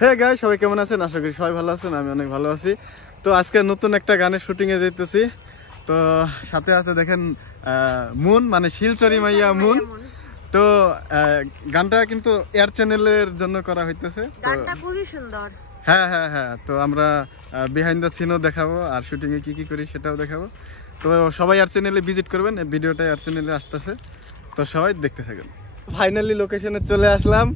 Hey guys, সবাই কেমন আছেন? আশা করি সবাই ভালো আছেন। আমি অনেক ভালো আছি। তো আজকে নতুন একটা গানের শুটিংয়ে যেতেছি। তো সাথে আছে দেখেন মুন, মানে শিলচরি মাইয়া মুন। তো গানটা কিন্তু এয়ার চ্যানেলের জন্য করা হইতেছে। গানটা খুবই সুন্দর। হ্যাঁ হ্যাঁ হ্যাঁ, তো আমরা বিহাইন্ড দ্য সিনও দেখাবো আর শুটিংয়ে কি কি করি সেটাও দেখাবো। তো সবাই এয়ার চ্যানেলে ভিজিট করবেন, এই ভিডিওটা এয়ার চ্যানেলে আসতেছে, তো সবাই দেখতে থাকুন। ফাইনালি লোকেশনে চলে আসলাম,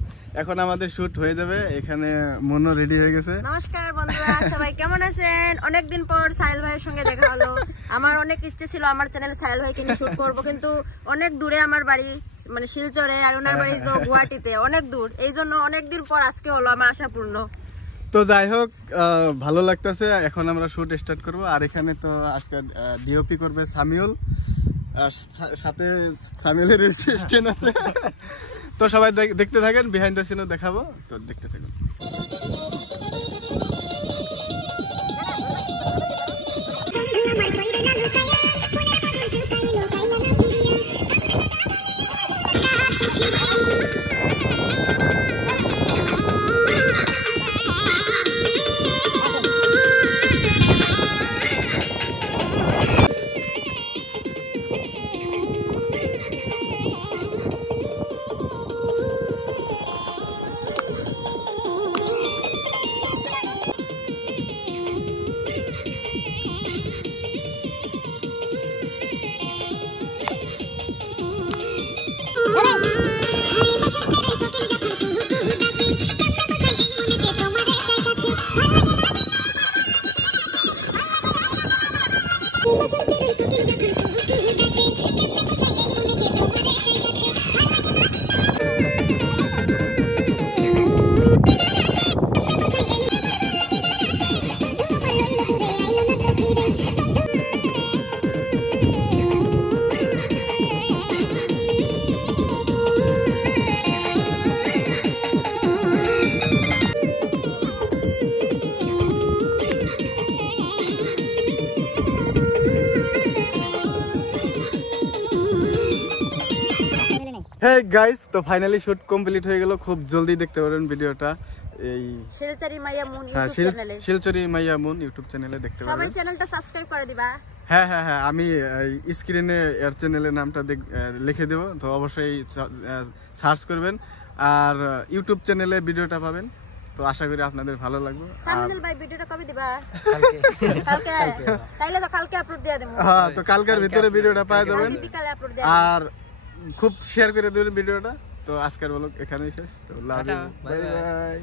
এখন আমাদের শুট হয়ে যাবে। এখানে মনও রেডি হয়ে গেছে। নমস্কার বন্ধুরা, সবাই কেমন আছেন? অনেকদিন পর সাহেল ভাইয়ের সঙ্গে দেখা হলো। আমার অনেক ইচ্ছে ছিল আমার চ্যানেলে সাহেল ভাইকে নিয়ে শুট করব, কিন্তু অনেক দূরে আমার বাড়ি, মানে শিলচরে, আর ওনার বাড়ি তো গুয়াহাটিতে, অনেক দূর। এই জন্য অনেকদিন পর আজকে হলো আমার আশা পূর্ণ। তো যাই হোক, ভালো লাগতেছে। এখন আমরা শুট স্টার্ট করব। আর এখানে তো আজকে ডিওপি করবে সামিউল, সাথে সামিউলের অ্যাসিস্ট্যান্ট আছে। তো সবাই দেখতে থাকেন, বিহাইন্ড দ্য সিনও দেখাবো, তো দেখতে থাকুন। হে গাইস, তো ফাইনালি শুট কমপ্লিট হয়ে গেল। খুব জলদি দেখতে পারেন ভিডিওটা এই শিলচরি মাইয়া মুন ইউটিউব চ্যানেলে। শিলচরি মাইয়া মুন ইউটিউব চ্যানেলে দেখতে পাবেন। সবাই চ্যানেলটা সাবস্ক্রাইব করে দিবা। হ্যাঁ হ্যাঁ হ্যাঁ, আমি স্ক্রিনে এর চ্যানেলের নামটা লিখে দেব, তো অবশ্যই সার্চ করবেন। আর ইউটিউব চ্যানেলে ভিডিওটা পাবেন। তো আশা করি আপনাদের ভালো লাগবে। সামিউল ভাই ভিডিওটা কবে দিবা? কালকে। তাইলে তো কালকে আপলোড দিয়ে দেব। হ্যাঁ, তো কালকের ভিতরে ভিডিওটা পাওয়া যাবেন। বিকালে আপলোড দিয়ে আর খুব শেয়ার করে দেবেন ভিডিওটা। তো আজকের ব্লগ এখানেই শেষ। তো লাভ ইউ, বাই বাই।